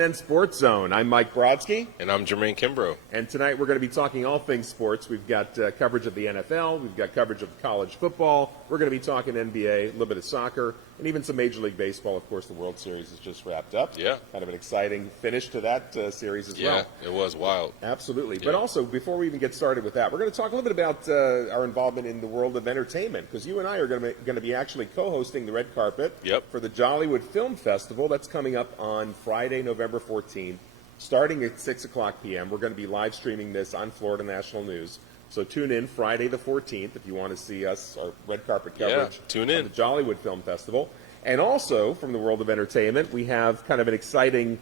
FNN Sports Zone. I'm Mike Brodsky. And I'm Jermaine Kimbrough. And tonight we're going to be talking all things sports. We've got coverage of the NFL. We've got coverage of college football. We're going to be talking NBA, a little bit of soccer, and even some Major League Baseball. Of course, the World Series has just wrapped up. Yeah. Kind of an exciting finish to that series as well. Yeah, it was wild. Absolutely. Yeah. But also, before we even get started with that, we're going to talk a little bit about our involvement in the world of entertainment, because you and I are going to be actually co-hosting the red carpet for the Jollywood Film Festival. That's coming up on Friday, November 14th. Starting at 6 o'clock p.m., we're going to be live streaming this on Florida National News. So tune in Friday the 14th if you want to see us, our red carpet coverage tune in. of the Jollywood Film Festival. And also, from the world of entertainment, we have kind of an exciting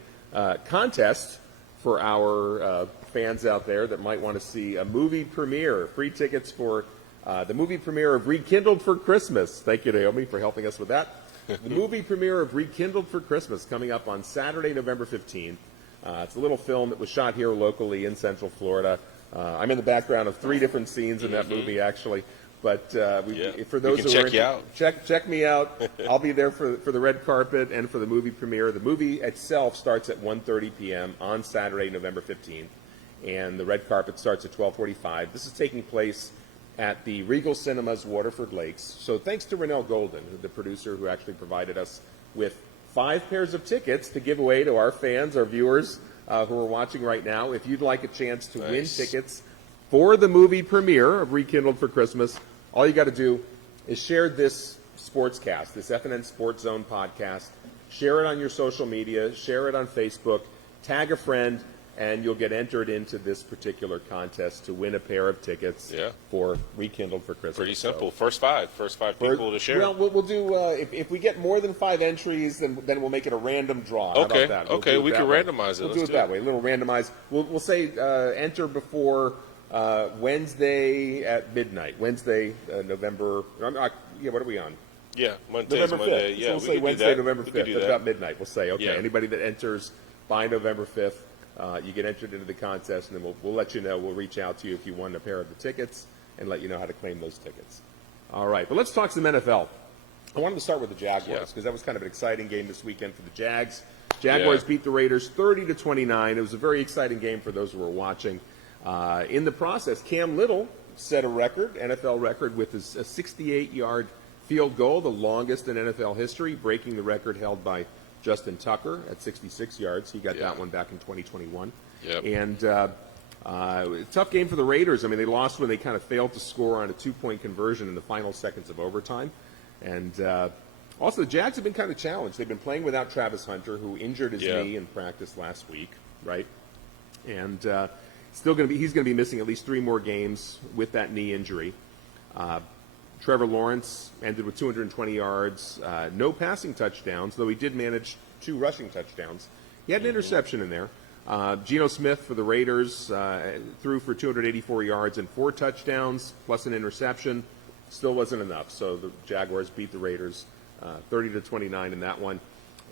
contest for our fans out there that might want to see a movie premiere. Free tickets for the movie premiere of Rekindled for Christmas. Thank you, Naomi, for helping us with that. The movie premiere of Rekindled for Christmas coming up on Saturday, November 15th. It's a little film that was shot here locally in Central Florida. I'm in the background of 3 different scenes in that movie, actually. But for those who check you out. Check me out. I'll be there for the red carpet and for the movie premiere. The movie itself starts at 1:30 p.m. on Saturday, November 15th, and the red carpet starts at 12:45. This is taking place at the Regal Cinemas, Waterford Lakes. So thanks to Renell Golden, the producer who actually provided us with 5 pairs of tickets to give away to our fans, our viewers who are watching right now. If you'd like a chance to win tickets for the movie premiere of Rekindled for Christmas, all you got to do is share this sportscast, this FNN Sports Zone podcast. Share it on your social media, share it on Facebook, tag a friend, and you'll get entered into this particular contest to win a pair of tickets for Rekindled for Christmas. Pretty simple. First five people to share. Well, we'll do, if we get more than 5 entries, then we'll make it a random draw. How about that? We can randomize it. We'll do it that way, a little randomized. We'll say enter before Wednesday at midnight. Wednesday, November, what are we on? Yeah, November 5th. Monday. Yeah, so we'll say Wednesday, November 5th. At about midnight, we'll say, okay, Yeah. anybody that enters by November 5th, you get entered into the contest, and then we'll let you know. We'll reach out to you if you won a pair of the tickets and let you know how to claim those tickets. All right, but let's talk some NFL. I wanted to start with the Jaguars because that was kind of an exciting game this weekend for the Jags. Jaguars beat the Raiders 30-29. It was a very exciting game for those who were watching. In the process, Cam Little set a record, NFL record, with a 68-yard field goal, the longest in NFL history, breaking the record held by Justin Tucker at 66 yards. He got that one back in 2021. And tough game for the Raiders. I mean, they lost when they kind of failed to score on a 2-point conversion in the final seconds of overtime. And also, the Jags have been kind of challenged. They've been playing without Travis Hunter, who injured his knee in practice last week, right? And he's going to be missing at least 3 more games with that knee injury. Trevor Lawrence ended with 220 yards, no passing touchdowns, though he did manage 2 rushing touchdowns. He had an interception in there. Geno Smith for the Raiders threw for 284 yards and 4 touchdowns, plus an interception. Still wasn't enough, so the Jaguars beat the Raiders 30-29 in that one.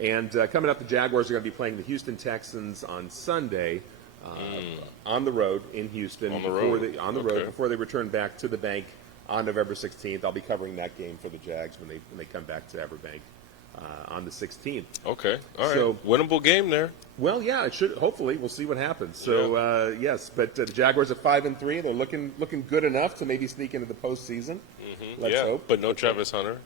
And coming up, the Jaguars are going to be playing the Houston Texans on Sunday on the road in Houston. On the road before they return back to the bank on November 16th. I'll be covering that game for the Jags when they come back to Everbank on the 16th. Okay, all right. So, winnable game there. Well, yeah, it should. Hopefully, we'll see what happens. So, yes, but the Jaguars at 5-3. They're looking good enough to maybe sneak into the postseason. Let's hope. But no Travis Hunter.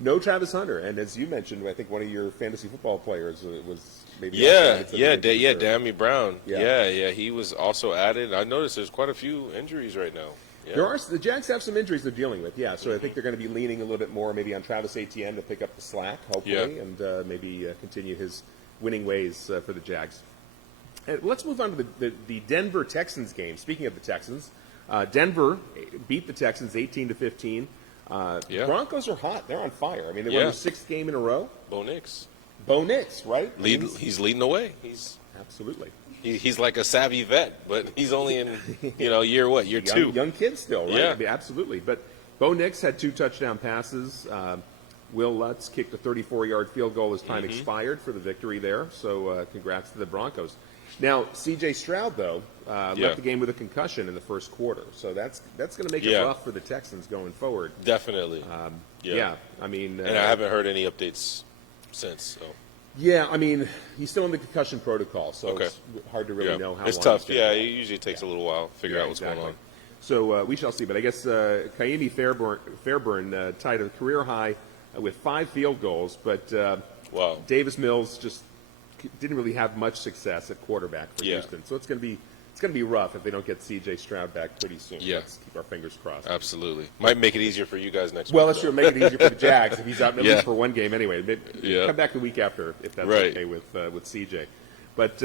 No Travis Hunter, and as you mentioned, I think one of your fantasy football players was maybe. Dammy Brown. Yeah, he was also added. I noticed there's quite a few injuries right now. Yeah. The Jags have some injuries they're dealing with, so I think they're going to be leaning a little bit more maybe on Travis Etienne to pick up the slack, hopefully, and maybe continue his winning ways for the Jags. And let's move on to the Denver Texans game. Speaking of the Texans, Denver beat the Texans 18-15. Broncos are hot. They're on fire. I mean, they won their 6th game in a row. Bo Nix, right? He's leading the way. Absolutely. He's like a savvy vet, but he's only in, year 2. Young kid still, right? Yeah. I mean, absolutely. But Bo Nix had 2 touchdown passes. Will Lutz kicked a 34-yard field goal as time expired for the victory there. So congrats to the Broncos. Now, C.J. Stroud, though, left the game with a concussion in the first quarter. So that's going to make it rough for the Texans going forward. Definitely. I mean. And I haven't heard any updates since. So. Yeah, I mean, he's still in the concussion protocol, so Okay. it's hard to really know how It's long tough. he's gonna Yeah, go. it usually takes a little while to figure out what's going on. So we shall see. But I guess Kaimi Fairburn tied a career high with 5 field goals, but Wow. Davis Mills just didn't really have much success at quarterback for Yeah. Houston. So it's going to be rough if they don't get C.J. Stroud back pretty soon. Yeah. Let's keep our fingers crossed. Absolutely. Might make it easier for you guys next Well, week. that's true. Make it easier for the Jags if he's out at Yeah. least for one game anyway. Maybe Yeah. Come back the week after if that's Right. okay with CJ. But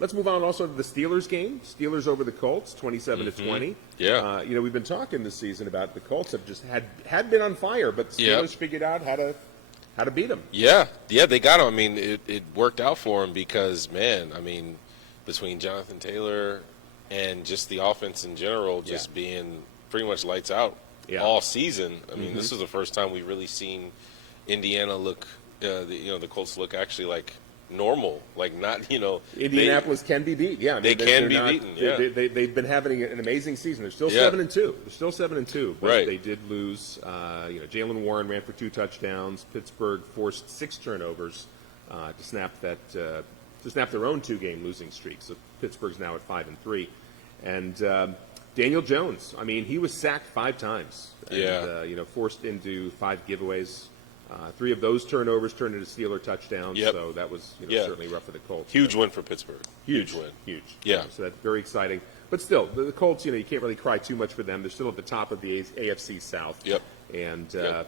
let's move on also to the Steelers game. Steelers over the Colts, 27-20. Yeah. We've been talking this season about the Colts have just had been on fire, but the Steelers Yep. figured out how to beat them. Yeah, they got him. I mean, it worked out for him because, man, I mean, between Jonathan Taylor and just the offense in general just being pretty much lights out all season. I mean, this is the first time we've really seen Indiana look, the Colts look actually like normal, like not, Indianapolis can be beat. Yeah, I mean, they can they're be not- beaten. Yeah. They've been having an amazing season. They're still Yeah. 7-2. They're still 7-2, but Right. they did lose. Jalen Warren ran for 2 touchdowns. Pittsburgh forced 6 turnovers to snap their own 2-game losing streak. So Pittsburgh's now at 5-3, and Daniel Jones. I mean, he was sacked 5 times. And, forced into 5 giveaways. 3 of those turnovers turned into Steeler touchdowns, Yep. so that was certainly rough for the Colts. Huge win for Pittsburgh. Huge win. Huge. Yeah. So that's very exciting. But still, the Colts, you can't really cry too much for them. They're still at the top of the AFC South. Yep. And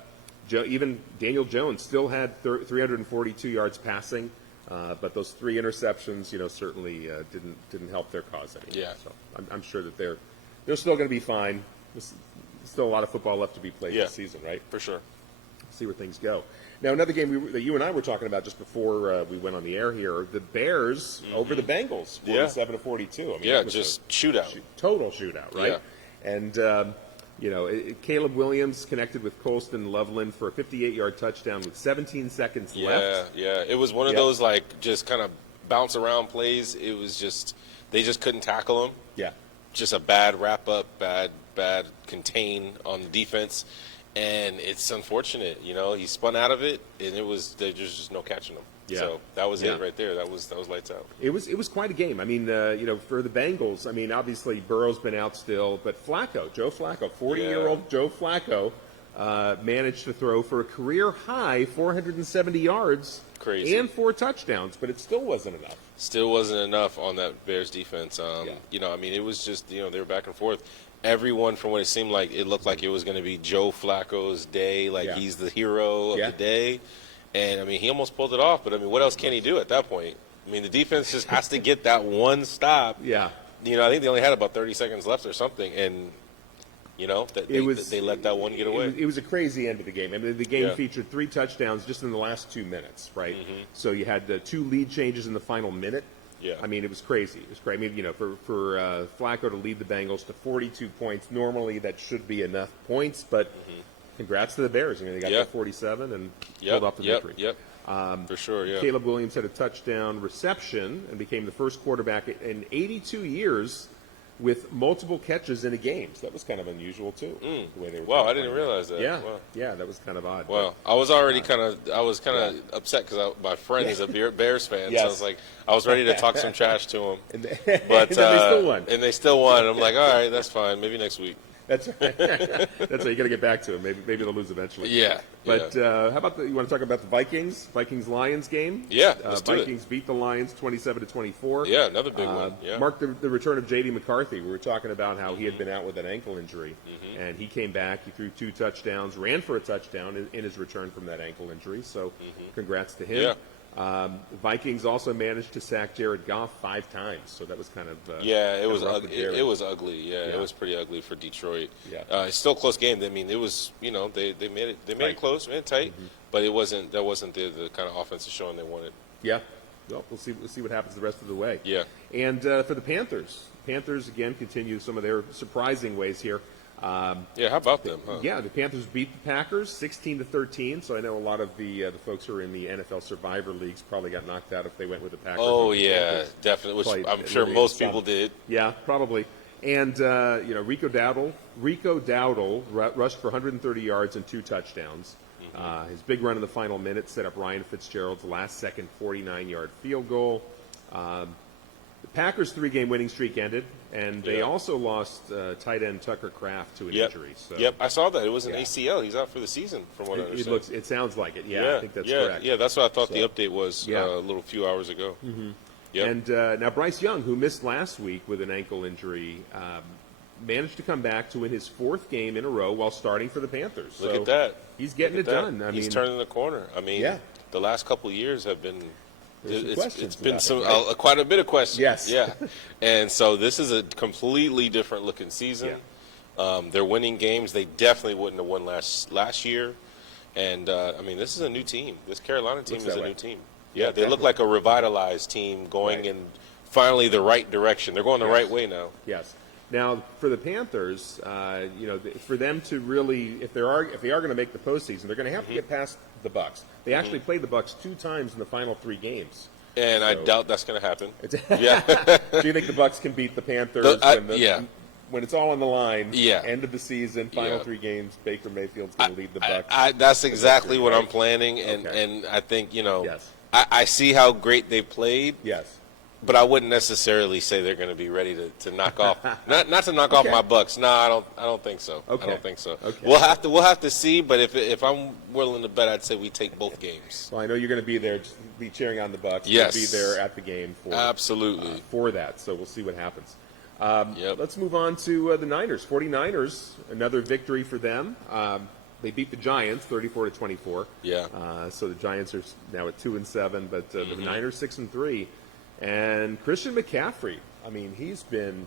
even Daniel Jones still had 342 yards passing, but those 3 interceptions, certainly didn't help their cause anymore. Yeah. So I'm sure that they're still going to be fine. There's still a lot of football left to be played this season, right? For sure. See where things go. Now, another game that you and I were talking about just before we went on the air here, the Bears over the Bengals, 47-42. I mean, that was just shootout. Total shootout, right? Yeah. And, Caleb Williams connected with Colston Loveland for a 58-yard touchdown with 17 seconds left. Yeah. It was one of those, just kind of bounce around plays. It was just, they just couldn't tackle him. Yeah. Just a bad wrap-up, bad contain on the defense. And it's unfortunate, he spun out of it, and there's just no catching him. Yeah. So that was it right there. That was lights out. It was quite a game. I mean, for the Bengals, I mean, obviously Burrow's been out still, but Joe Flacco, 40-year-old Joe Flacco, managed to throw for a career high 470 yards Crazy. and 4 touchdowns, but it still wasn't enough. Still wasn't enough on that Bears defense. It was just, they were back and forth. Everyone, from what it seemed like, it looked like it was going to be Joe Flacco's day, he's the hero of the day. And, I mean, he almost pulled it off, but, I mean, what else can he do at that point? I mean, the defense just has to get that one stop. Yeah. I think they only had about 30 seconds left or something, and, they let that one get away. It was a crazy end of the game. I mean, the game featured 3 touchdowns just in the last 2 minutes, right? Mm-hmm. So you had 2 lead changes in the final minute. Yeah. I mean, it was crazy. It was crazy. I mean, for Flacco to lead the Bengals to 42 points, normally that should be enough points, but congrats to the Bears. They got that 47 and pulled off the victory. Yep. For sure, yeah. Caleb Williams had a touchdown reception and became the first quarterback in 82 years with multiple catches in a game. So that was kind of unusual, too. The way they were Wow, I didn't realize that. Yeah, Wow. yeah, that was kind of odd. Well, I was already kind of upset because my friend is a Bears fan, so I was like, I was ready to talk some trash to him. But and then they still won. And they still won. I'm like, all right, that's fine. Maybe next week. That's right. That's how you got to get back to them. Maybe they'll lose eventually. Yeah. But how about you want to talk about the Vikings-Lions game? Yeah, let's do it. Vikings beat the Lions 27-24. Yeah, another big one. Yeah. Marked the return of J.D. McCarthy. We were talking about how he had been out with an ankle injury, and he came back. He threw 2 touchdowns, ran for a touchdown in his return from that ankle injury. So, congrats to him. Yeah. Vikings also managed to sack Jared Goff 5 times, so that was kind of it was rough for ugly. Jared. It was ugly. Yeah, it was pretty ugly for Detroit. Yeah. It's still a close game. I mean, it was they made it close, made it tight, but that wasn't the kind of offensive showing they wanted. Yeah. Well, we'll see what happens the rest of the way. Yeah. And for the Panthers again continue some of their surprising ways here. How about them? Huh? Yeah, the Panthers beat the Packers 16-13. So I know a lot of the folks who are in the NFL Survivor leagues probably got knocked out if they went with the Packers. Oh the yeah, Panthers. definitely. Which Played I'm sure really most some. people did. Yeah, probably. And Rico Dowdle rushed for 130 yards and 2 touchdowns. His big run in the final minute set up Ryan Fitzgerald's last-second 49-yard field goal. The Packers' 3-game winning streak ended, and they also lost tight end Tucker Kraft to an injury. So, Yep, I saw that. It was an ACL. He's out for the season, from what I understand. It sounds like it. Yeah, I think that's correct. Yeah, that's what I thought the update was a little few hours ago. Mm-hmm. Yep. And now Bryce Young, who missed last week with an ankle injury, managed to come back to win his 4th game in a row while starting for the Panthers. Look at that. He's getting it done. He's turning the corner. I mean, the last couple of years have been it's been quite a bit of questions. Yes. Yeah. And so this is a completely different looking season. Yeah. They're winning games they definitely wouldn't have won last year. And, I mean, this is a new team. This Carolina team is a new team. Yeah, they look like a revitalized team going in finally the right direction. They're going the right way now. Yes. Now, for the Panthers, for them to really, if they are going to make the postseason, they're going to have to get past the Bucs. They actually played the Bucs 2 times in the final 3 games. And I doubt that's going to happen. Yeah. Do you think the Bucs can beat the Panthers when it's all on the line? Yeah. End of the season, final 3 games, Baker Mayfield's going to lead the Bucs. That's exactly what I'm planning, and I think I see how great they played. Yes. But I wouldn't necessarily say they're going to be ready to knock off not to knock off my Bucs. No, I don't think so. Okay. I don't think so. Okay. We'll have to see. But if I'm willing to bet, I'd say we take both games. Well, I know you're going to be there, be cheering on the Bucs. Yes. You'll be there at the game for that. So we'll see what happens. Let's move on to the Niners. 49ers, another victory for them. They beat the Giants 34-24. Yeah. So the Giants are now at 2-7, but the Niners 6-3. And Christian McCaffrey, I mean, he's been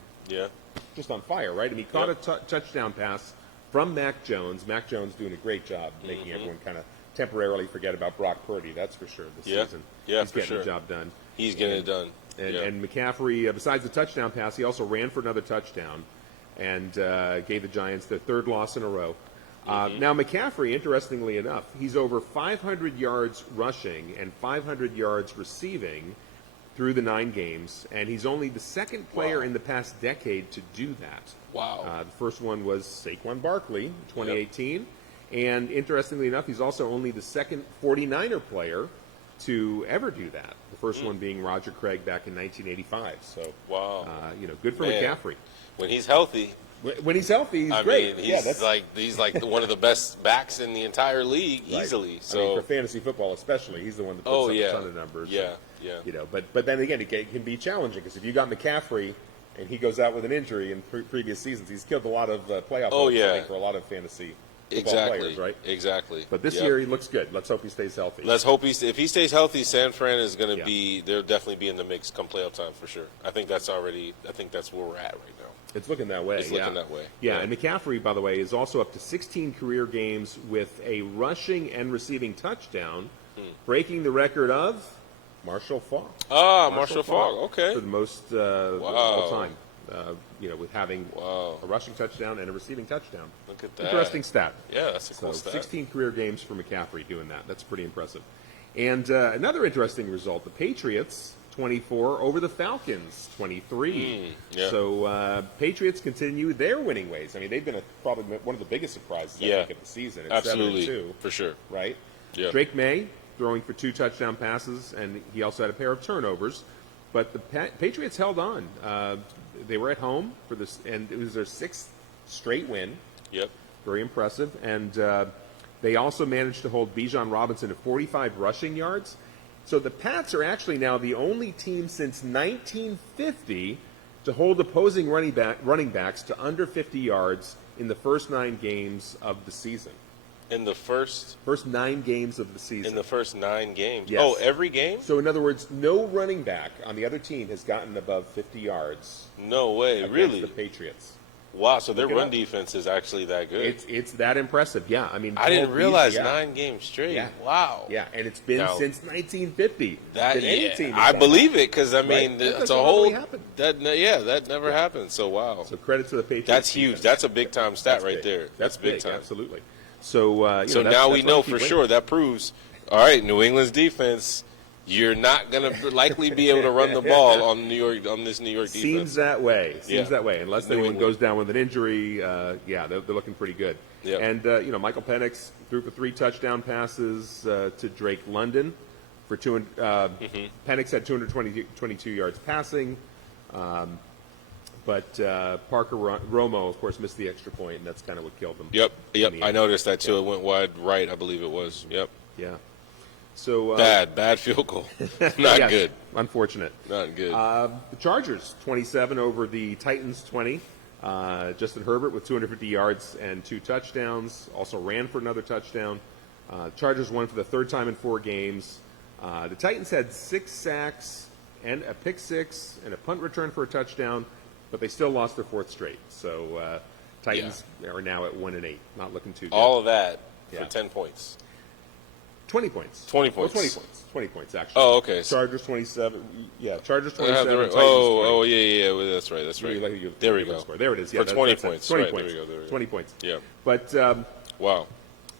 just on fire, right? I mean, he caught a touchdown pass from Mac Jones. Mac Jones doing a great job making everyone kind of temporarily forget about Brock Purdy, that's for sure, this season. Yeah, he's getting the job done. He's getting it done. And McCaffrey, besides the touchdown pass, he also ran for another touchdown and gave the Giants their 3rd loss in a row. Now, McCaffrey, interestingly enough, he's over 500 yards rushing and 500 yards receiving through the 9 games, and he's only the 2nd player in the past decade to do that. Wow. The first one was Saquon Barkley in 2018, and interestingly enough, he's also only the 2nd 49er player to ever do that. The first one being Roger Craig back in 1985. So, good for McCaffrey. When he's healthy. When he's healthy, he's great. Mean, he's like one of the best backs in the entire league, easily. So I mean, for fantasy football, especially, he's the one that puts up a ton of numbers. Yeah. But then again, it can be challenging because if you got McCaffrey and he goes out with an injury in previous seasons, he's killed a lot of playoff points, I think, for a lot of fantasy football players, right? Exactly. But this year he looks good. Let's hope he stays healthy. Let's hope if he stays healthy, San Fran is going to be. They'll definitely be in the mix come playoff time for sure. I think that's where we're at right now. It's looking that way. It's looking that way. Yeah, and McCaffrey, by the way, is also up to 16 career games with a rushing and receiving touchdown, breaking the record of Marshall Faulk. Marshall Faulk. Okay. For the most all time, with having a rushing touchdown and a receiving touchdown. Look at that. Interesting stat. Yeah, that's a cool stat. 16 career games for McCaffrey doing that. That's pretty impressive. And another interesting result, the Patriots 24 over the Falcons 23. So Patriots continue their winning ways. I mean, they've been probably one of the biggest surprises I think of the season. It's absolutely 7-2, for sure. Right? Yeah. Drake May throwing for 2 touchdown passes, and he also had a pair of turnovers. But the Patriots held on. They were at home for this, and it was their 6th straight win. Yep. Very impressive. And they also managed to hold Bijan Robinson to 45 rushing yards. So the Pats are actually now the only team since 1950 to hold opposing running backs to under 50 yards in the first 9 games of the season. In the first 9 games of the season. In the first 9 games. Yes. Oh, every game? So in other words, no running back on the other team has gotten above 50 yards. No way, really? The Patriots. Wow, so their run defense is actually that good. It's that impressive, yeah. I mean, I didn't realize 9 games straight. Yeah. Wow. Yeah, and it's been since 1950. I believe it because I mean, it's a whole. That never happened. So wow. So credit to the Patriots. That's huge. Defense. That's a big time stat right big. there. That's big time. time. Absolutely. So now we know for sure. That proves. All right, New England's defense. you're not going to likely be able to run the ball on this New York defense. Seems that way. Seems that way. Unless anyone England goes down with an injury, they're looking pretty good. Yep. And Michael Penix threw for 3 touchdown passes to Drake London for Penix had 222 yards passing. But Parker Romo, of course, missed the extra point, and that's kind of what killed them. Yep. I noticed that too. It went wide right, I believe it was. Yep. Yeah. So bad field goal. Not good. Unfortunate. Not good. The Chargers 27 over the Titans 20. Justin Herbert with 250 yards and 2 touchdowns. Also ran for another touchdown. Chargers won for the 3rd time in 4 games. The Titans had 6 sacks and a pick 6 and a punt return for a touchdown, but they still lost their 4th straight. So Titans are now at 1-8. Not looking too good. All of that for 10 points. 20 points. 20 points. 20 points. 20 points, actually. Oh, okay. Chargers 27. Yeah, Chargers 27. Titans 20. Yeah. Well, that's right. There we go. There it is. Yeah, for 20 points. 20 right, points. There we go. 20 points. Yeah. But, wow.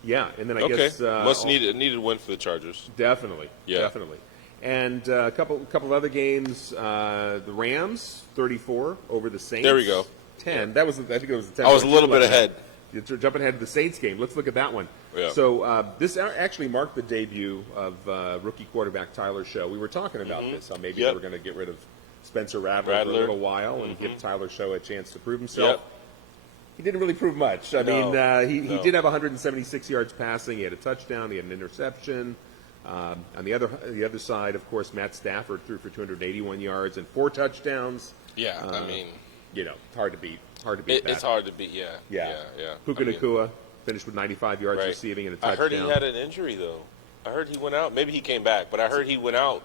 Yeah, and then I okay. guess... needed win for the Chargers. Definitely. Yeah. Definitely. And a couple of other games. The Rams, 34 over the Saints. There we go. 10. That was, I think it was the 10. I was a little bit ahead. You're jumping ahead of the Saints game. Let's look at that one. Yeah. So this actually marked the debut of rookie quarterback Tyler Show. We were talking about this, how maybe they were going to get rid of Spencer Rattler for a little while and give Tyler Show a chance to prove himself. Yep. He didn't really prove much. I mean, he did have 176 yards passing. He had a touchdown. He had an interception. On the other side, of course, Matt Stafford threw for 281 yards and 4 touchdowns. Yeah, I mean, hard to beat. It's hard to beat. Yeah. Puka Nacua finished with 95 yards receiving and a touchdown. I heard he had an injury though. I heard he went out. Maybe he came back, but I heard he went out.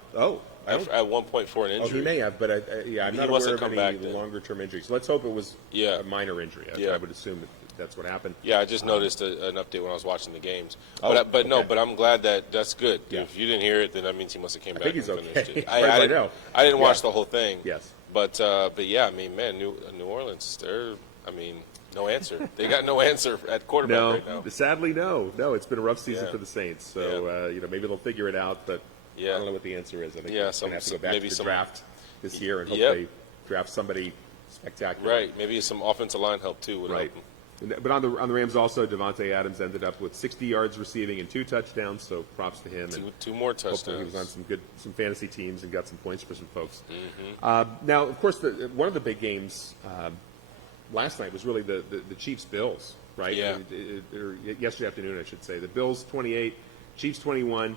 At one point for an injury. Oh, he may have, but I'm not aware of any longer-term injuries. So let's hope it was a minor injury. I would assume that's what happened. Yeah, I just noticed an update when I was watching the games. But I'm glad that's good. Yeah. If you didn't hear it, then that means he must have came back. I think he's and okay. finished it. I know. I didn't watch the whole thing. Yes. But yeah, I mean, man, New Orleans, no answer. They got no answer at quarterback right now. Sadly, no. It's been a rough season for the Saints. So maybe they'll figure it out, but I don't know what the answer is. I think they're going to have to go back to the draft this year and hope they draft somebody spectacular. Right. Maybe some offensive line help too would help them. But on the Rams also, Devontae Adams ended up with 60 yards receiving and 2 touchdowns. So props to him. Two more touchdowns. Hopefully he was on some fantasy teams and got some points for some folks. Now, of course, one of the big games last night was really the Chiefs Bills, right? Yeah. Or yesterday afternoon, I should say. The Bills 28, Chiefs 21.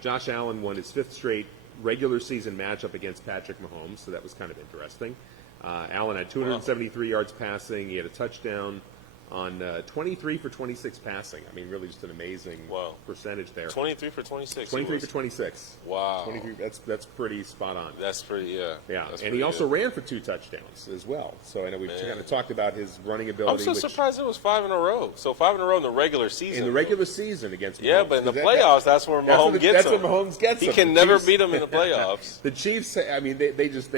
Josh Allen won his 5th straight regular season matchup against Patrick Mahomes, so that was kind of interesting. Allen had 273 yards passing. He had a touchdown on 23 for 26 passing. I mean, really just an amazing percentage there. 23 for 26. 23 for 26. Wow. 23. That's pretty spot on. That's pretty. Yeah. And he also ran for 2 touchdowns as well. So I know we've kind of talked about his running ability. I'm so surprised it was 5 in a row. So 5 in a row in the regular season. In the regular season against Mahomes. Yeah, but in the playoffs, that's where Mahomes gets him. That's where Mahomes gets him. He can never beat him in the playoffs. The Chiefs, I mean, they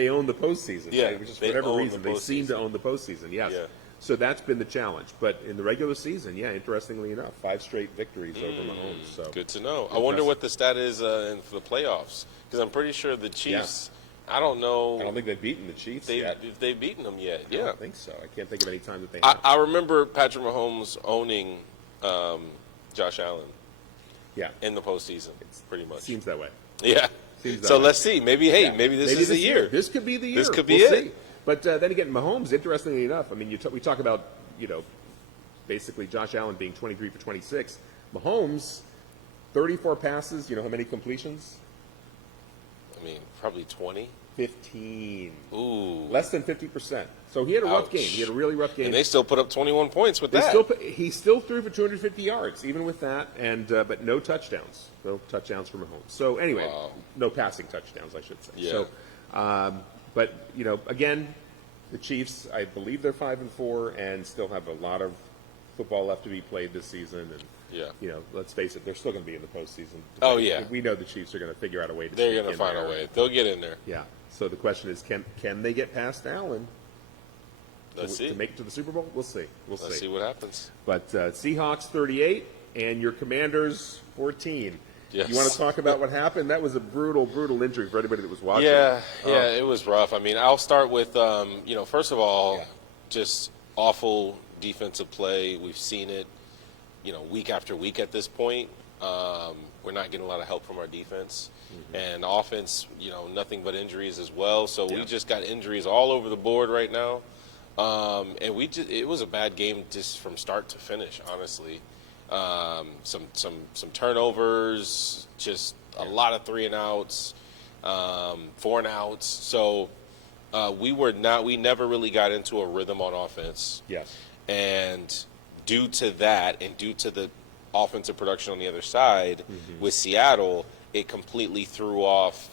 own the postseason. Yeah, right? For whatever reason, they seem to own the postseason. Yes. Yeah. So that's been the challenge. But in the regular season, interestingly enough, 5 straight victories over Mahomes. So good to know. I wonder what the stat is for the playoffs, because I'm pretty sure the Chiefs. I don't know. I don't think they've beaten the Chiefs yet. They've beaten them yet. I don't think so. I can't think of any time that they have. I remember Patrick Mahomes owning Josh Allen. Yeah. In the postseason, pretty much. Seems that way. Yeah. So let's see. Maybe this is the year. This could be the year. This could be it. See. But then again, Mahomes, interestingly enough, I mean, we talk about, basically Josh Allen being 23 for 26. Mahomes, 34 passes. You know how many completions? I mean, probably 20. 15. Ooh. Less than 50%. So he had a rough game. He had a really rough game. And they still put up 21 points with that. He still threw for 250 yards, even with that, and but no touchdowns. No touchdowns for Mahomes. So anyway, no passing touchdowns, I should say. Yeah. So, but, again, the Chiefs, I believe they're 5-4 and still have a lot of football left to be played this season. And, let's face it, they're still going to be in the postseason. Oh, yeah. We know the Chiefs are going to figure out a way to They're going to find a way. They'll get in there. Yeah. So the question is, can they get past Allen? Let's see. To make it to the Super Bowl? We'll see. Let's see what happens. But Seahawks 38 and your Commanders 14. Yes. You want to talk about what happened? That was a brutal, brutal injury for anybody that was watching. Yeah, it was rough. I mean, I'll start with, first of all, just awful defensive play. We've seen it, week after week at this point. We're not getting a lot of help from our defense. And offense, nothing but injuries as well. So we just got injuries all over the board right now. And it was a bad game just from start to finish, honestly. Some turnovers, just a lot of 3-and-outs, 4-and-outs. So we never really got into a rhythm on offense. Yes. And due to that, and due to the offensive production on the other side with Seattle, it completely threw off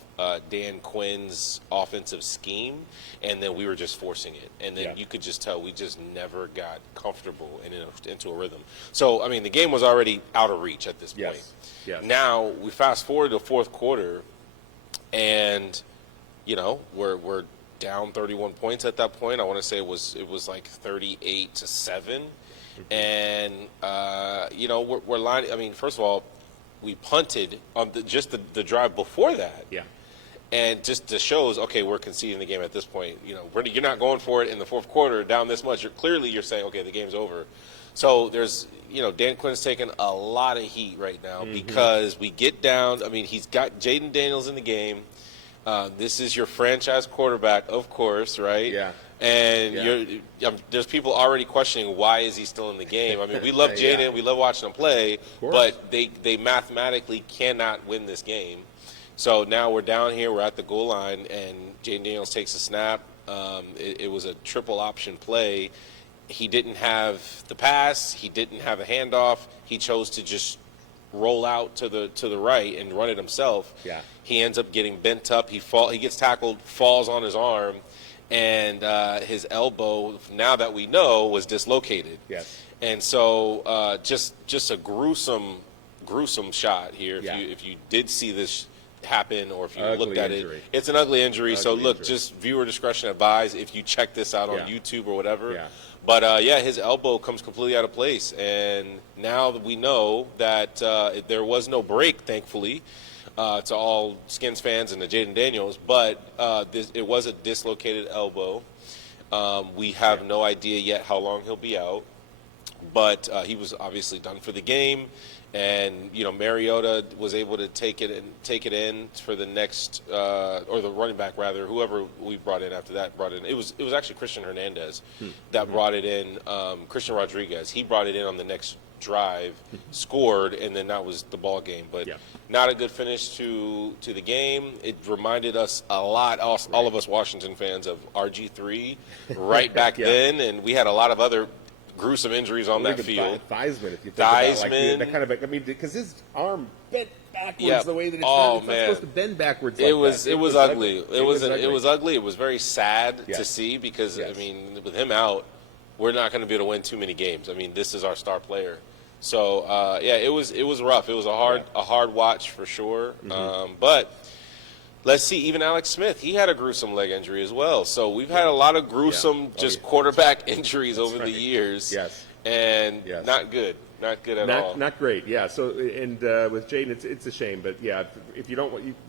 Dan Quinn's offensive scheme, and then we were just forcing it. And then you could just tell we just never got comfortable into a rhythm. So, I mean, the game was already out of reach at this point. Yes. Now, we fast forward to fourth quarter, and, we're down 31 points at that point. I want to say it was like 38-7. And, we're lining. I mean, first of all, we punted on just the drive before that. Yeah. And just shows, okay, we're conceding the game at this point. You're not going for it in the fourth quarter down this much. You're saying, okay, the game's over. So there's, Dan Quinn's taking a lot of heat right now because we get down. I mean, he's got Jaden Daniels in the game. This is your franchise quarterback, of course, right? Yeah. And there's people already questioning why is he still in the game. I mean, we love Jaden, we love watching him play, but they mathematically cannot win this game. So now we're down here, we're at the goal line, and Jaden Daniels takes a snap. It was a triple option play. He didn't have the pass, he didn't have a handoff. He chose to just roll out to the right and run it himself. Yeah. He ends up getting bent up. He gets tackled, falls on his arm. And his elbow, now that we know, was dislocated. Yes. And so just a gruesome shot here. If you did see this happen, or if you looked at it, it's an ugly injury. So look, just viewer discretion advised if you check this out on YouTube or whatever. Yeah. But his elbow comes completely out of place, and now that we know that there was no break, thankfully. To all Skins fans and to Jaden Daniels, but it was a dislocated elbow. We have no idea yet how long he'll be out, but he was obviously done for the game, and Mariota was able to take it in for the next or the running back rather, whoever we brought in after that brought in. It was actually Christian Hernandez that brought it in. Christian Rodriguez, he brought it in on the next drive, scored, and then that was the ball game. But not a good finish to the game. It reminded us a lot, all of us Washington fans, of RG3 right back then, and we had a lot of other gruesome injuries on that field. Theismann, if you think about that kind of, I mean, because his arm bent backwards the way that it's not supposed to bend backwards. It was ugly. It was ugly. It was very sad to see because I mean, with him out, we're not going to be able to win too many games. I mean, this is our star player. So it was rough. It was a hard watch for sure. But let's see, even Alex Smith, he had a gruesome leg injury as well. So we've had a lot of gruesome quarterback injuries over the years. Yes. And not good. Not good at all. Not great. Yeah. So with Jaden, it's a shame, but if you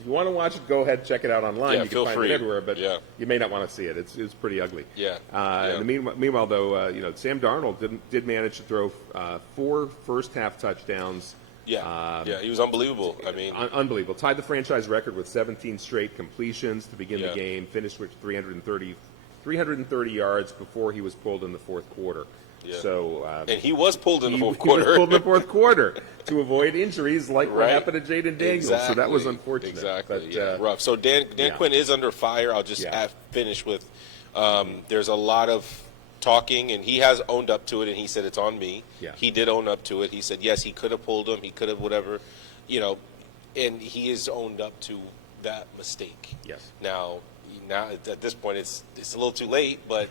want to watch it, go ahead, check it out online. You can find it everywhere, but you may not want to see it. It's pretty ugly. Meanwhile, though, Sam Darnold did manage to throw 4 first-half touchdowns. He was unbelievable. I mean, unbelievable. Tied the franchise record with 17 straight completions to begin the game. Finished with 330 yards before he was pulled in the fourth quarter. Yeah. So and he was pulled in the fourth quarter. He was pulled in the fourth quarter to avoid injuries like what happened to Jaden Daniels. Exactly. So that was unfortunate. Exactly. But, rough. So Dan Quinn is under fire. I'll just finish with there's a lot of talking, and he has owned up to it, and he said it's on me. Yeah. He did own up to it. He said, yes, he could have pulled him. He could have whatever, and he has owned up to that mistake. Yes. Now, now at this point it's a little too late, but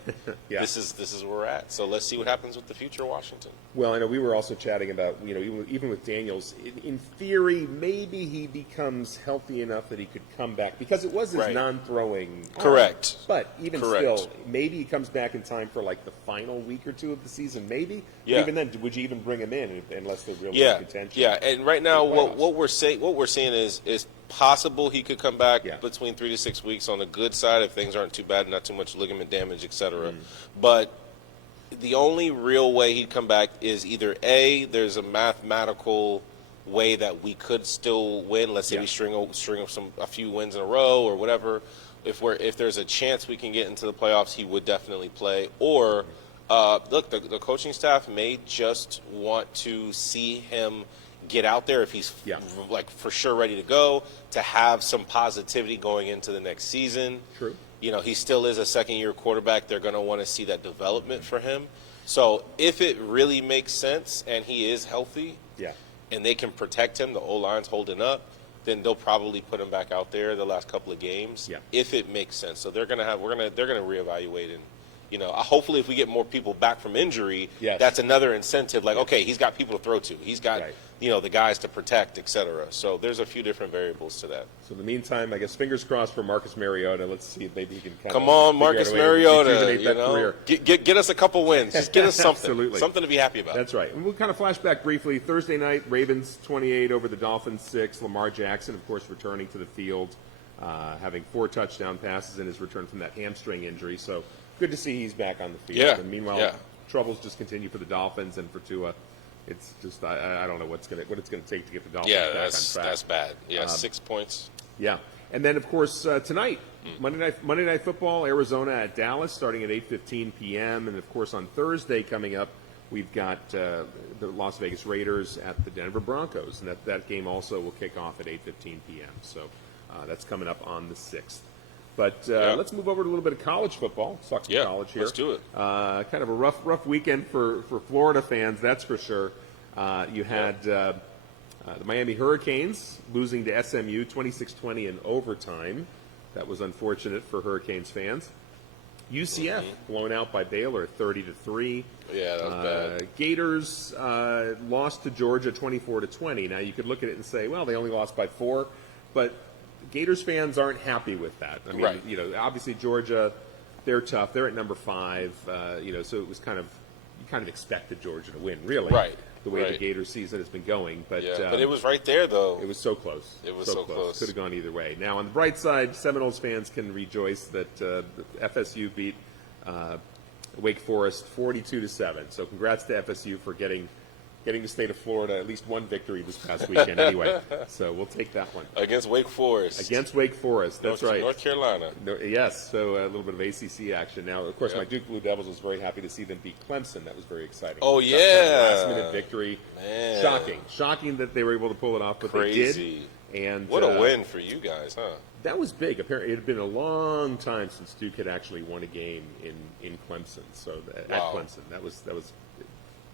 Yeah. this is where we're at. So let's see what happens with the future of Washington. Well, I know we were also chatting about, even with Daniels, in theory, maybe he becomes healthy enough that he could come back because it was his Right. non-throwing arm. Correct. But even Correct. still, maybe he comes back in time for like the final week or two of the season, maybe. Yeah. Even then, would you even bring him in unless they're really Yeah, in contention? yeah. And right now, for playoffs? what we're seeing is possible he could come back Yeah. between 3 to 6 weeks on the good side if things aren't too bad, not too much ligament damage, etc. Mm. But the only real way he'd come back is either A, there's a mathematical way that we could still win. Let's say Yeah. we string a few wins in a row or whatever. If there's a chance we can get into the playoffs, he would definitely play. Or look, the coaching staff may just want to see him get out there if he's Yeah. like for sure ready to go, to have some positivity going into the next season. True. He still is a second-year quarterback. They're going to want to see that development for him. So if it really makes sense and he is healthy, Yeah. and they can protect him, the O-line's holding up, then they'll probably put him back out there the last couple of games. Yeah. If it makes sense. So they're gonna reevaluate, and hopefully if we get more people back from injury, Yes. that's another incentive. Like, okay, he's got people to throw to, he's got Right. the guys to protect, etc. So there's a few different variables to that. So in the meantime, I guess fingers crossed for Marcus Mariota. Let's see if maybe he can Come on, Marcus Mariota, rejuvenate that career. get us a couple wins, just get us something, Absolutely. something to be happy about. That's right. And we'll kind of flash back briefly. Thursday night, Ravens 28 over the Dolphins 6. Lamar Jackson, of course, returning to the field, having 4 touchdown passes in his return from that hamstring injury. So good to see he's back on the field. Yeah, And meanwhile, yeah. troubles just continue for the Dolphins and for Tua. It's just I don't know what it's going to take to get the Dolphins Yeah, back on that's track. bad. Yeah, 6 points. Yeah, and then of course tonight, Monday Night Football, Arizona at Dallas, starting at 8:15 p.m. And of course on Thursday coming up, we've got the Las Vegas Raiders at the Denver Broncos, and that game also will kick off at 8:15 p.m. So that's coming up on the 6th. But let's move over to a little bit of college football. Let's talk some college here. Let's do it. Kind of a rough weekend for Florida fans, that's for sure. You had the Miami Hurricanes losing to SMU 26-20 in overtime. That was unfortunate for Hurricanes fans. UCF blown out by Baylor 30-3. Yeah, that was bad. Gators lost to Georgia 24-20. Now you could look at it and say, well, they only lost by 4, but Gators fans aren't happy with that. I mean, Right. Obviously Georgia, they're tough. They're at number 5. So it was you kind of expected Georgia to win, really. Right. The way the Right. Gators season has been going, but But it was right there, though. it was so close. It was so close. Could have gone either way. Now, on the bright side, Seminoles fans can rejoice that the FSU beat Wake Forest 42-7. So, congrats to FSU for getting the state of Florida at least one victory this past weekend. Anyway, so we'll take that one Against Wake Forest. against Wake Forest. That's right. North Carolina. No, yes, so a little bit of ACC action. Now, of course, my Duke Blue Devils was very happy to see them beat Clemson. That was very exciting. Oh, That kind of yeah. last-minute victory. Man. Shocking that they were able to pull it off, but Crazy. they did. And What a win for you guys, huh? that was big. Apparently, it had been a long time since Duke had actually won a game in Clemson. So at Wow. Clemson, that was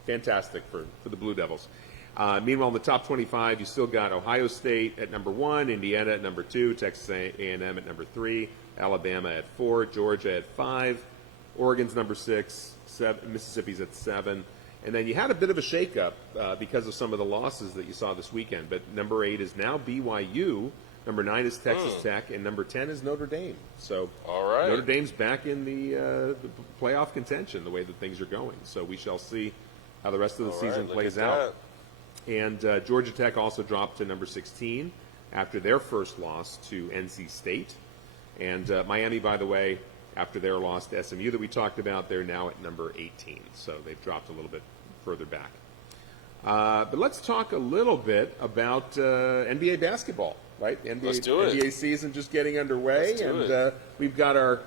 fantastic for the Blue Devils. Meanwhile, in the top 25, you still got Ohio State at number 1, Indiana at number 2, Texas A&M at number 3, Alabama at 4, Georgia at 5, Oregon's number 6, Mississippi's at 7. And then you had a bit of a shakeup because of some of the losses that you saw this weekend. But number 8 is now BYU, number 9 is Texas Tech, and number 10 is Notre Dame. So All right. Notre Dame's back in the playoff contention the way that things are going. So we shall see how the rest of the All season right, look plays at out. that. And Georgia Tech also dropped to number 16 after their first loss to NC State. And Miami, by the way, after their loss to SMU that we talked about, they're now at number 18. So they've dropped a little bit further back. But let's talk a little bit about NBA basketball, right? Let's do it. NBA season just getting underway. Let's do And it. we've got our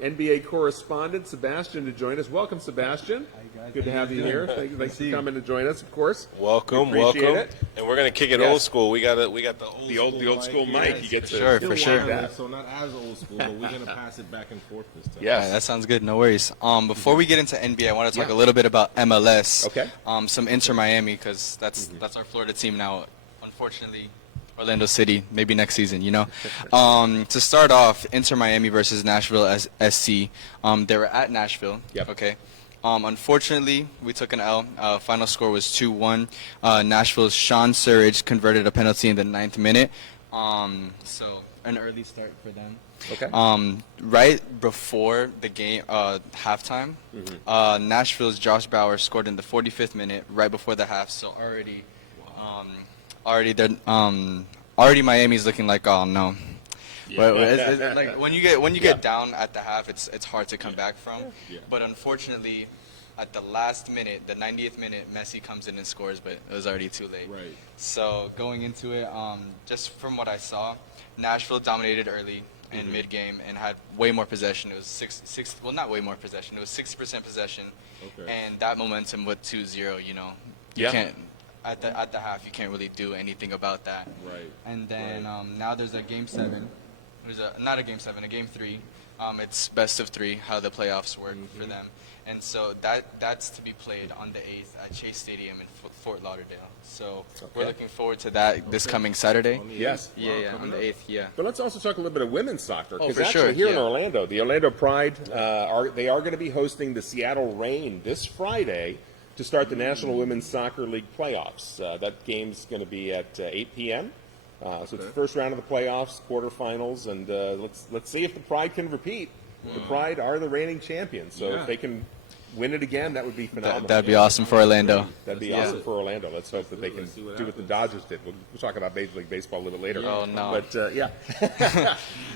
NBA correspondent, Sebastian, to join us. Welcome, Sebastian. Hi, guys. Good to How have you you doing? here. Thanks see for you. coming to join us, of course. Welcome, We appreciate welcome. it. And we're gonna kick it Yes. old school. We got the old school mic. You get to Still to wireless, work that. so not as old school, but we're gonna pass it back and forth this time. Yes. Yeah, that sounds good. No worries. Before we get into NBA, I want to talk a little bit about MLS. Okay. Some Inter Miami, because that's our Florida team now. Unfortunately, Orlando City, maybe next season, you know. To start off, Inter Miami versus Nashville SC. They were at Nashville. Yep. Okay. Unfortunately, we took an L. Final score was 2-1. Nashville's Sean Surridge converted a penalty in the 9th minute. So an early start for them. Okay. Right before the game, halftime, Nashville's Josh Bauer scored in the 45th minute, right before the half. So already Miami's looking like, oh no. But it's like when you get down at the half, it's hard to come back from. Yeah. But unfortunately, at the last minute, the 90th minute, Messi comes in and scores, but it was already too late. Right. So going into it, just from what I saw, Nashville dominated early in mid-game and had way more possession. It was not way more possession. It was 60% possession, and that momentum with 2-0. You know, you can't at the half. You can't really do anything about that. Right. And then now there's a game 7. There's not a game 7, a game 3. It's best of 3, how the playoffs work for them. And so that's to be played on the 8th at Chase Stadium in Fort Lauderdale. So we're looking forward to that this coming Saturday. Yes. Yeah, on the 8th, yeah. But let's also talk a little bit of women's soccer. Oh, Because for actually sure, here in yeah. Orlando, the Orlando Pride, they are going to be hosting the Seattle Reign this Friday to start the National Women's Soccer League playoffs. That game's going to be at 8 p.m. So it's the first round of the playoffs, quarterfinals, and let's see if the Pride can repeat. The Pride are the reigning champions, so if they can win it again, that would be phenomenal. That'd be awesome for Orlando. That'd be awesome for Orlando. Let's hope that they can do what the Dodgers did. We'll talk about Major League Baseball a little bit later. Oh, no. But, yeah.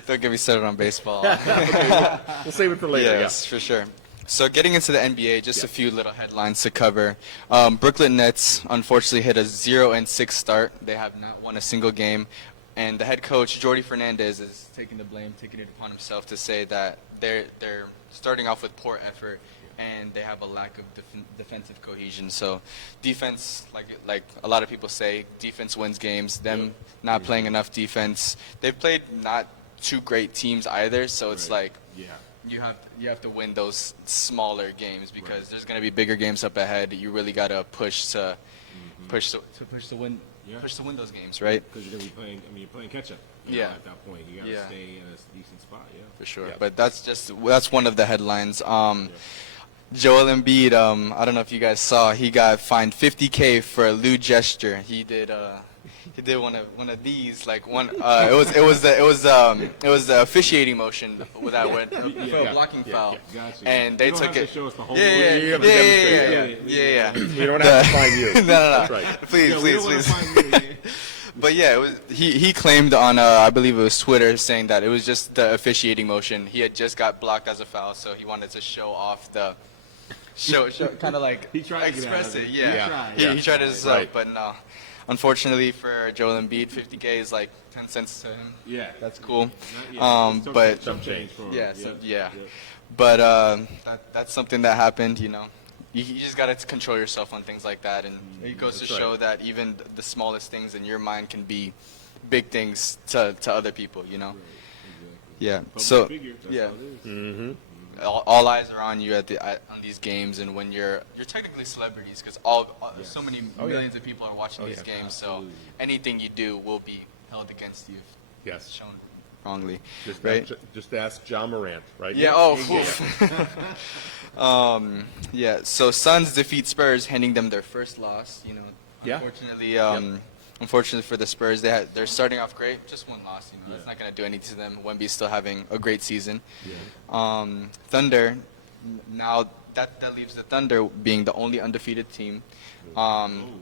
Don't get me started on baseball. We'll save it for later. Yes, for sure. So getting into the NBA, just a few little headlines to cover. Brooklyn Nets unfortunately hit a 0-6 start. They have not won a single game. And the head coach, Jordi Fernandez, is taking the blame, taking it upon himself to say that they're starting off with poor effort and they have a lack of defensive cohesion. So defense, like a lot of people say, defense wins games. Them not playing enough defense. They've played not two great teams either, so it's like you have to win those smaller games because there's going to be bigger games up ahead. You really got to push to win those games, right? Because you're going to be playing. I mean, you're playing catch up. At that point, you got to stay in a decent spot. Yeah, for sure. But that's one of the headlines. Joel Embiid, I don't know if you guys saw, he got fined $50K for a lewd gesture. He did one of these, like one. It was the officiating motion with that went for a blocking foul, Gotcha. and they You don't took have it. to show us the whole You have to demonstrate. Yeah. We don't have to find you. No. That's right. Please. But yeah, he claimed on I believe it was Twitter saying that it was just the officiating motion. He had just got blocked as a foul, so he wanted to show off the show kind of like He tried to get express out of it. it. Yeah, he tried his but no. Unfortunately for Joel Embiid, $50K is like 10 cents to him. Yeah, That's cool. But some change for him. But that's something that happened. You know, you just gotta control yourself on things like that, and it goes to show that even the smallest things in your mind can be big things to other people. You know. Yeah. So all eyes are on you on these games, and when you're technically celebrities because so many millions of people are watching these games. So anything you do will be held against you if shown wrongly. Just ask Ja Morant, right? Yeah. So Suns defeat Spurs, handing them their first loss. You know, unfortunately for the Spurs, they're starting off great. Just one loss, you know, it's not going to do anything to them. Wemby's still having a great season. Thunder, now that leaves the Thunder being the only undefeated team,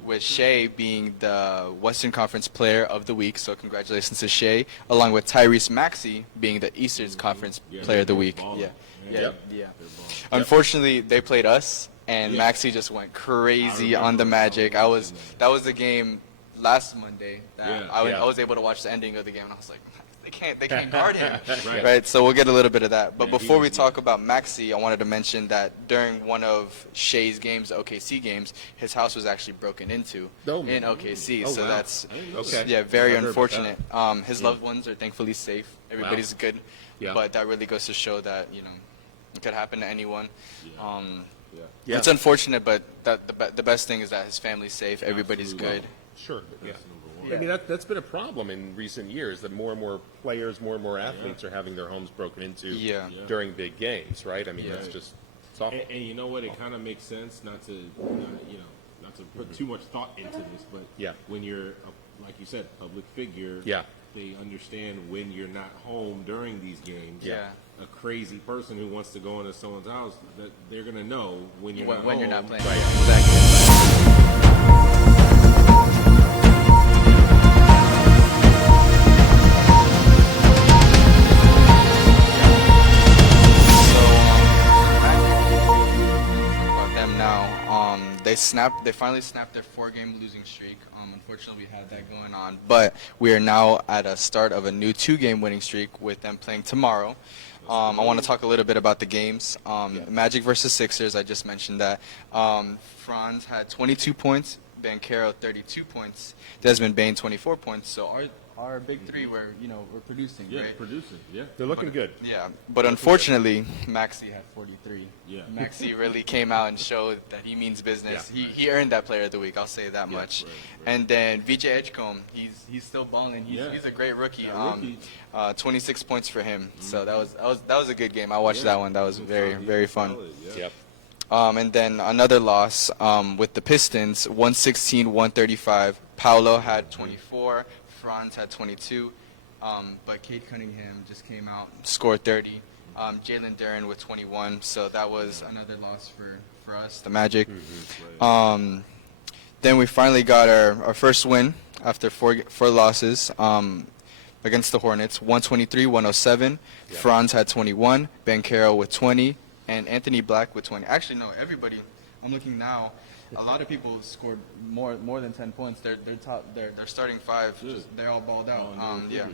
with Shea being the Western Conference Player of the Week. So congratulations to Shea, along with Tyrese Maxey being the Eastern Conference Player of the Week. Unfortunately, they played us, and Maxey just went crazy on the Magic. That was the game last Monday that I was able to watch the ending of the game, and I was like, they can't guard him. Right. So we'll get a little bit of that. But before we talk about Maxey, I wanted to mention that during one of Shea's games, the OKC games, his house was actually broken into in OKC. So that's very unfortunate. His loved ones are thankfully safe. Everybody's good. But that really goes to show that, you know, it could happen to anyone. It's unfortunate, but the best thing is that his family's safe. Everybody's good. Sure. I mean, that's been a problem in recent years, that more and more players, more and more athletes are having their homes broken into during big games, right? I mean, that's just it's awful. And you know what? It kind of makes sense not to put too much thought into this, but when you're, like you said, public figure, they understand when you're not home during these games. A crazy person who wants to go into someone's house, that they're gonna know when you're not home. You're not playing. Right. Exactly. They finally snapped their 4-game losing streak. Unfortunately, we had that going on, but we are now at a start of a new 2-game winning streak with them playing tomorrow. I want to talk a little bit about the games. Magic versus Sixers, I just mentioned that. Franz had 22 points, Banchero 32 points, Desmond Bain 24 points. So our big three were producing. Right? Producing. Yeah, they're looking good. Yeah, but unfortunately, Maxey had 43. Yeah, Maxey really came out and showed that he means business. He earned that Player of the Week. I'll say that much. Right. And then VJ Edgecombe, he's still balling. He's a great rookie. 26 points for him. So that was a good game. I watched that one. That was very fun. Solid, and then another loss with the Pistons, 116-135. Paolo had 24. Franz had 22. But Cade Cunningham just came out, scored 30. Jalen Duren with 21. So that was another loss for us, the Magic. Then we finally got our first win after four losses against the Hornets, 123-107. Franz had 21, Banchero with 20, and Anthony Black with 20. Actually, no, everybody. I'm looking now. A lot of people scored more than 10 points. They're starting five. They're all balled out.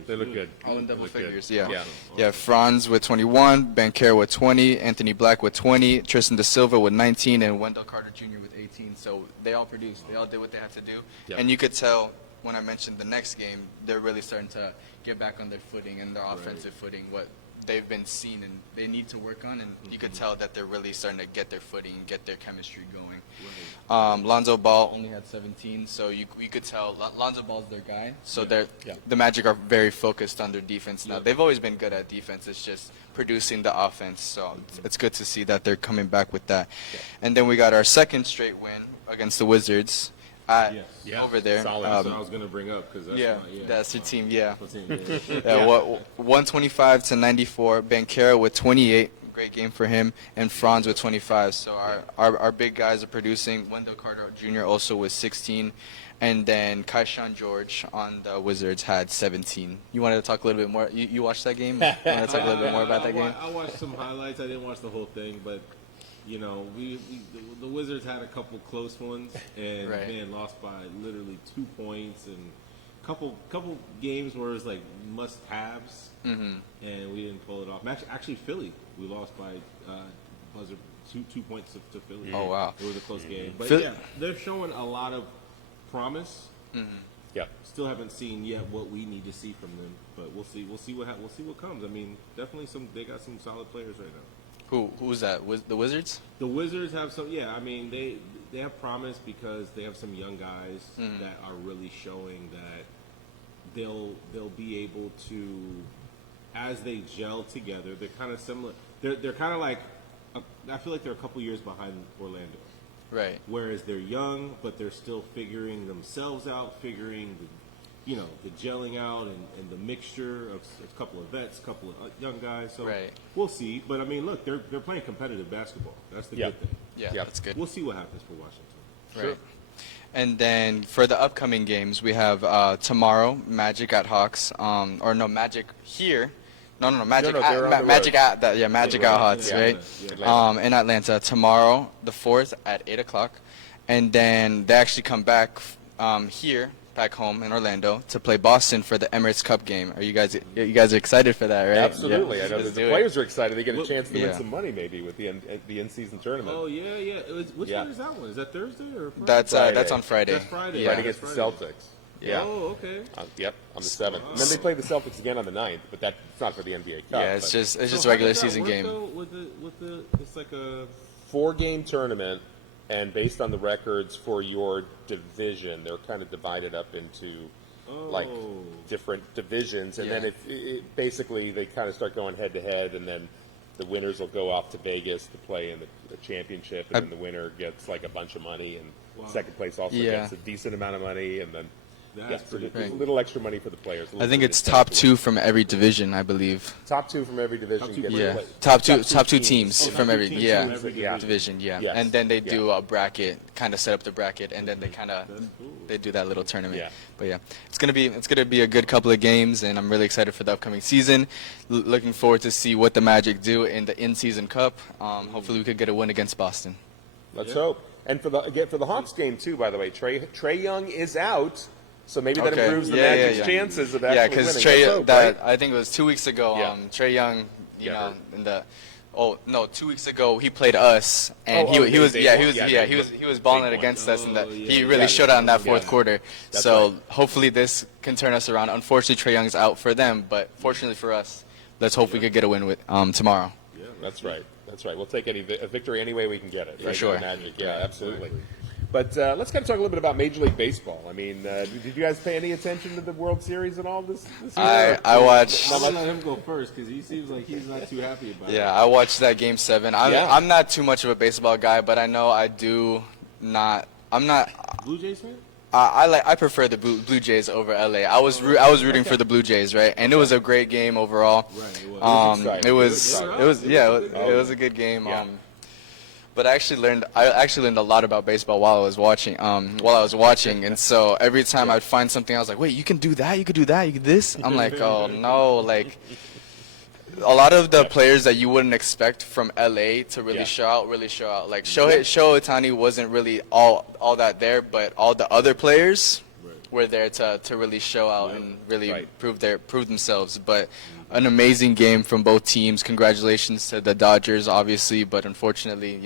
They look good. All in double figures. Good. Yeah. Franz with 21, Banchero with 20, Anthony Black with 20, Tristan Da Silva with 19, and Wendell Carter Jr. with 18. So they all produced. They all did what they had to do. And you could tell when I mentioned the next game, they're really starting to get back on their footing and their offensive footing, what they've been seen and they need to work on, and you could tell that they're really starting to get their footing and get their chemistry going. Lonzo Ball only had 17, so you could tell Lonzo Ball's their guy. So the Magic are very focused on their defense now. They've always been good at defense. It's just producing the offense. So it's good to see that they're coming back with that. And then we got our second straight win against the Wizards. Over there. Solid. That's what I was going to bring up because that's your team. 125-94. Banchero with 28. Great game for him, and Franz with 25. So our big guys are producing. Wendell Carter Jr. also with 16, and then Kaishan George on the Wizards had 17. You wanted to talk a little bit more? You watched that game? You want to talk a little bit more about that game? I watched some highlights. I didn't watch the whole thing, but. You know, the Wizards had a couple close ones, and man, lost by literally 2 points, and couple games where it's like must-haves, and we didn't pull it off. Actually, Philly, we lost by buzzer 2 points to Philly. Oh wow, it was a close game, but they're showing a lot of promise. Still haven't seen yet what we need to see from them, but we'll see. We'll see what comes. I mean, definitely they got some solid players right now. Who's that? The Wizards? The Wizards have some. Yeah, I mean they have promise because they have some young guys that are really showing that they'll be able to, as they gel together. They're kind of similar. They're kind of like I feel like they're a couple years behind Orlando. Right. Whereas they're young, but they're still figuring themselves out, figuring the gelling out and the mixture of a couple of vets, a couple of young guys. So we'll see. But, I mean, look, they're playing competitive basketball. That's the good thing. Yeah, that's good. We'll see what happens for Washington. Right. And then for the upcoming games, we have tomorrow, Magic at Hawks. Magic here. Magic at Hawks, right? In Atlanta. Tomorrow, the 4th at 8 o'clock. And then they actually come back here. Back home in Orlando to play Boston for the Emirates Cup game. Are you guys excited for that, right? Absolutely. I know the players are excited. They get a chance to win some money maybe with the in-season tournament. Oh yeah. Which one is that one? Is that Thursday or Friday? That's on Friday. That's Friday. Friday against the Celtics. Oh, okay. On the 7th. And then they play the Celtics again on the 9th, but that's not for the NBA Cup. Yeah, it's just a regular season game. It's like a 4-game tournament. And based on the records for your division, they're kind of divided up into like different divisions, and then basically they kind of start going head to head, and then the winners will go off to Vegas to play in the championship, and then the winner gets like a bunch of money, and second place also gets a decent amount of money, and then so there's a little extra money for the players. I think it's top 2 from every division, I believe. Top 2 from every division. Top two teams from every division. And then they do a bracket, kind of set up the bracket, and then they do that little tournament. Yeah. But it's gonna be a good couple of games, and I'm really excited for the upcoming season. Looking forward to see what the Magic do in the in-season cup. Hopefully we could get a win against Boston. Let's hope. And for the Hawks game too, by the way, Trae Young is out. So maybe that improves the Magic's chances of actually winning. Yeah, because I think it was 2 weeks ago. Trae Young, in the 2 weeks ago he played us, and he was balling it against us, and he really showed out in that fourth quarter. So hopefully this can turn us around. Unfortunately, Trae Young's out for them, but fortunately for us, let's hope we could get a win with tomorrow. Yeah, that's right. We'll take a victory any way we can get it. Right? For sure. Magic. Yeah, absolutely. But let's kind of talk a little bit about Major League Baseball. I mean, did you guys pay any attention to the World Series at all this year? I watched. I'm going to let him go first because he seems like he's not too happy about it. Yeah, I watched that Game 7. I'm not too much of a baseball guy, but I know I do not. I'm not. Blue Jays fan? I prefer the Blue Jays over LA. I was rooting for the Blue Jays, right? And it was a great game overall. Right, it was a good game. Yeah. But I actually learned a lot about baseball while I was watching. And so every time I'd find something, I was like, wait, you can do that, you could do that, you could this. I'm like, oh no, like a lot of the players that you wouldn't expect from LA to really show out. Like Shohei Ohtani wasn't really all that there, but all the other players were there to really show out and really prove themselves. But an amazing game from both teams. Congratulations to the Dodgers, obviously, but unfortunately,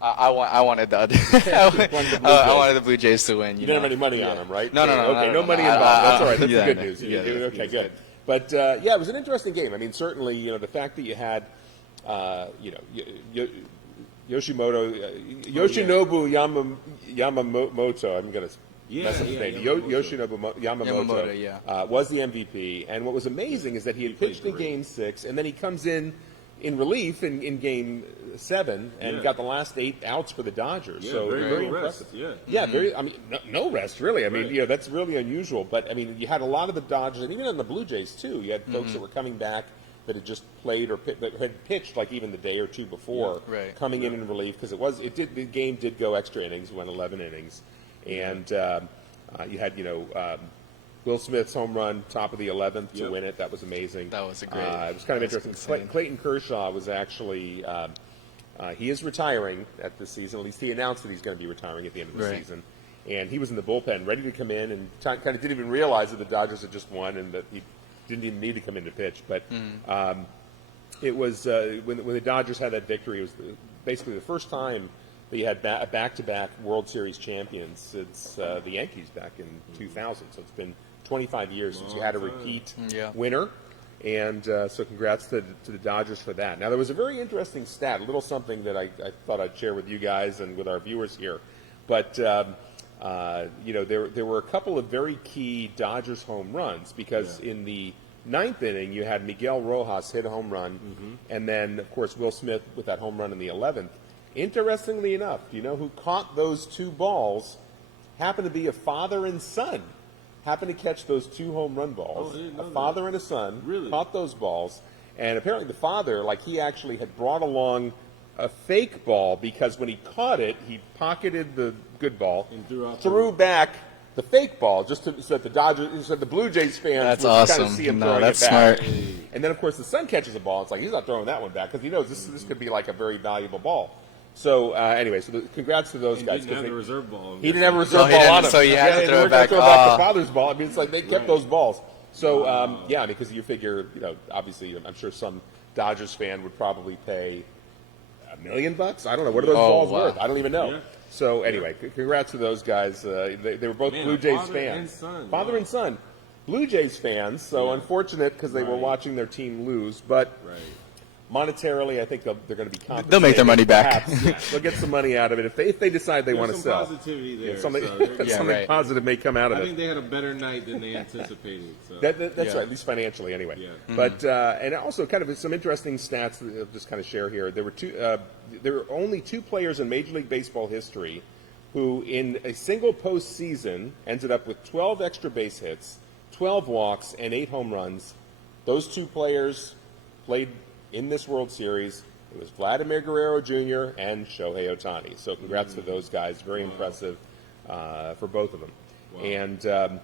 I wanted the other. I wanted the Blue Jays to win. You didn't have any money on them, right? No. Okay, no money involved. That's all right. That's the good news. Okay, good. But it was an interesting game. I mean, certainly, the fact that you had, Yoshinobu Yamamoto. I'm going to mess up his name. Yoshinobu Yamamoto was the MVP. And what was amazing is that he had pitched in Game 6, and then he comes in relief in Game 7 and got the last 8 outs for the Dodgers. So very impressive. Very. I mean, no rest really. I mean, that's really unusual. But I mean, you had a lot of the Dodgers, and even on the Blue Jays too. You had folks that were coming back that had just played or that had pitched like even the day or two before, coming in relief because the game did go extra innings, went 11 innings, and you had Will Smith's home run, top of the 11th to win it. That was amazing. That was a great. It was kind of interesting. Clayton Kershaw was actually he is retiring at this season. At least he announced that he's going to be retiring at the end of the season. And he was in the bullpen, ready to come in, and kind of didn't even realize that the Dodgers had just won and that he didn't even need to come in to pitch. But it was when the Dodgers had that victory, it was basically the first time that you had back-to-back World Series champions since the Yankees back in 2000. So it's been 25 years since you had a repeat winner. And so congrats to the Dodgers for that. Now, there was a very interesting stat, a little something that I thought I'd share with you guys and with our viewers here. But, there were a couple of very key Dodgers home runs because in the 9th inning, you had Miguel Rojas hit a home run, and then, of course, Will Smith with that home run in the 11th. Interestingly enough, do you know who caught those 2 balls? Happened to be a father and son. Happened to catch those 2 home run balls. A father and a son caught those balls. And apparently the father, he actually had brought along a fake ball because when he caught it, he pocketed the good ball, and threw back the fake ball just so that the Blue Jays fans would kind of see him throwing it back. Smart. And then, of course, the son catches the ball. It's like he's not throwing that one back because he knows this could be like a very valuable ball. So anyway, congrats to those guys. He didn't have the reserve ball. He didn't have a reserve ball on him. So he had to throw it back. The father's ball. I mean, it's like they kept those balls. So because you figure, obviously, I'm sure some Dodgers fan would probably pay $1 million. I don't know. What are those balls worth? I don't even know. Yeah. So anyway, congrats to those guys. They were both Blue Jays fans. Father and son. Blue Jays fans. So unfortunate because they were watching their team lose, but. monetarily, I think they're going to be compensated. They'll make their money back. Perhaps. They'll get some money out of it if they decide they want to sell. There's some positivity there. Something positive may come out of it. I think they had a better night than they anticipated. So. That's right, at least financially anyway. Yeah. But and also kind of some interesting stats that I'll just kind of share here. There were only 2 players in Major League Baseball history who in a single postseason ended up with 12 extra base hits, 12 walks, and 8 home runs. Those 2 players played in this World Series. It was Vladimir Guerrero Jr. and Shohei Ohtani. So congrats to those guys. Very impressive for both of them. Wow. And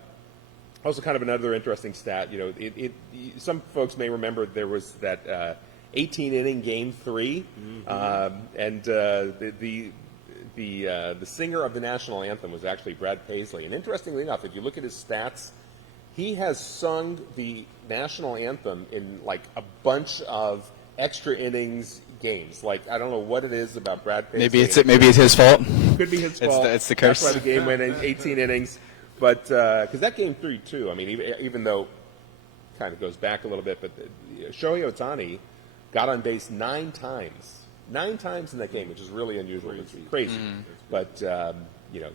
also kind of another interesting stat, some folks may remember there was that 18-inning Game 3, and the singer of the national anthem was actually Brad Paisley. And interestingly enough, if you look at his stats, he has sung the national anthem in like a bunch of extra innings games. Like, I don't know what it is about Brad Paisley. Maybe it's his fault. Could be his fault. It's the curse. That's why the game went in 18 innings. But because that Game 3 too, I mean, even though it kind of goes back a little bit, but Shohei Ohtani got on base 9 times. 9 times in that game, which is really unusual. It's crazy. Mm-hmm. But,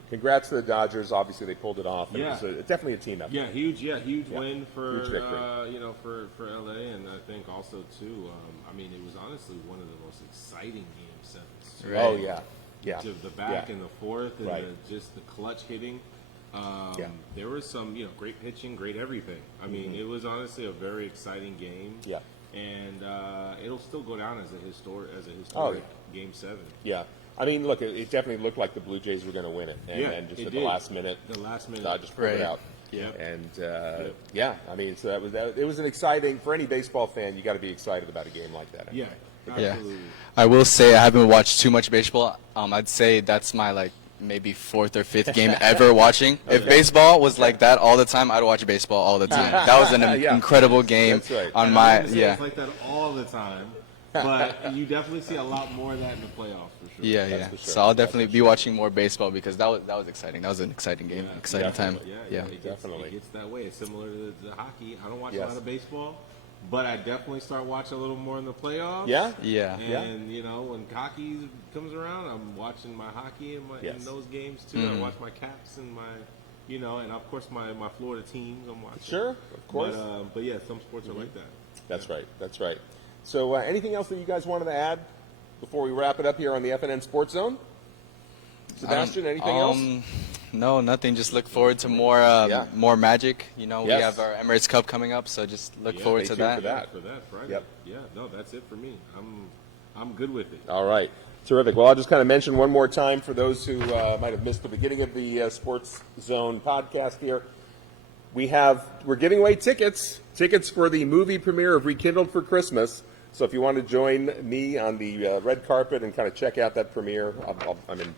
congrats to the Dodgers. Obviously, they pulled it off. Yeah. It was definitely a team effort. Yeah, huge win for, huge for LA. And I think also, too, it was honestly one of the most exciting Game 7s. Right? Oh, yeah. Yeah. To the back and the fourth and just the clutch hitting. There was some, great pitching, great everything. I mean, it was honestly a very exciting game. Yeah. And it'll still go down as a historic Game 7. Yeah. I mean, look, it definitely looked like the Blue Jays were going to win it. And just at the last minute, Dodgers pulled it out. Yeah. And, I mean, so it was an exciting, for any baseball fan, you got to be excited about a game like that. Yeah, absolutely. Yeah. I will say I haven't watched too much baseball. I'd say that's my, maybe 4th or 5th game ever watching. Okay. If baseball was like that all the time, I'd watch baseball all the time. That was an incredible game. That's right. On my It's like that all the time, but you definitely see a lot more of that in the playoffs for sure. Yeah. For sure. So I'll definitely be watching more baseball because that was exciting. That was an exciting game, exciting time. Yeah. It gets that way. It's similar to the hockey. I don't watch a lot of baseball. But I definitely start watching a little more in the playoffs. Yeah. And, when hockey comes around, I'm watching my hockey in those games, too. I watch my Caps and my, and, of course, my Florida teams I'm watching. Sure, of course. But yeah, some sports are like that. That's right. So anything else that you guys wanted to add before we wrap it up here on the FNN Sports Zone? Sebastian, anything else? No, nothing. Just look forward to more magic. We have our Emirates Cup coming up, so just look forward to that. For that Friday. Yep. Yeah, no, that's it for me. I'm good with it. All right. Terrific. Well, I'll just kind of mention one more time for those who might have missed the beginning of the Sports Zone podcast here. We're giving away tickets for the movie premiere of Rekindled for Christmas. So if you want to join me on the red carpet and kind of check out that premiere, I'm in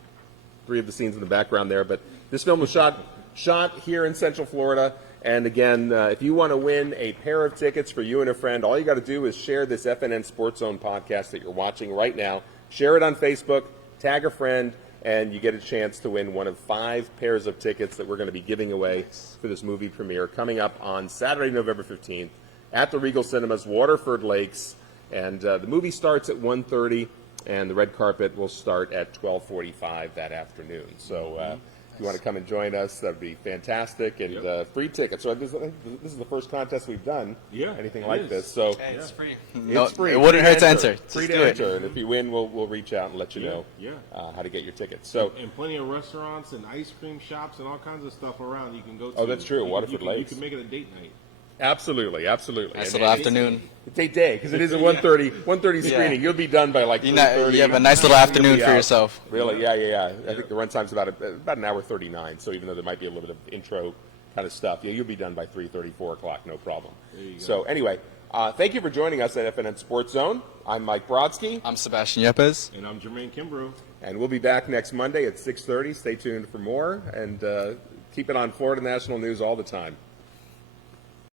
3 of the scenes in the background there, but this film was shot here in Central Florida. And again, if you want to win a pair of tickets for you and a friend, all you got to do is share this FNN Sports Zone podcast that you're watching right now. Share it on Facebook, tag a friend, and you get a chance to win one of 5 pairs of tickets that we're going to be giving away for this movie premiere coming up on Saturday, November 15th at the Regal Cinemas, Waterford Lakes. And the movie starts at 1:30. And the red carpet will start at 12:45 that afternoon. So if you want to come and join us, that would be fantastic. And free tickets. So this is the first contest we've done. Anything like this. So it's free. It's free. It wouldn't hurt to enter. Free to enter. And if you win, we'll reach out and let you know how to get your tickets. So and plenty of restaurants and ice cream shops and all kinds of stuff around you can go to. Oh, that's true. Waterford Lakes. You can make it a date night. Absolutely. Nice little afternoon. It's a day because it is a 1:30 screening. You'll be done by like 3:30. You have a nice little afternoon for yourself. Really? Yeah. I think the run time's about an hour 39. So even though there might be a little bit of intro kind of stuff, you'll be done by 3:30, 4 o'clock, no problem. There you go. So anyway, thank you for joining us at FNN Sports Zone. I'm Mike Brodsky. I'm Sebastian Yepes. And I'm Jermaine Kimbrough. And we'll be back next Monday at 6:30. Stay tuned for more and keep it on Florida National News all the time.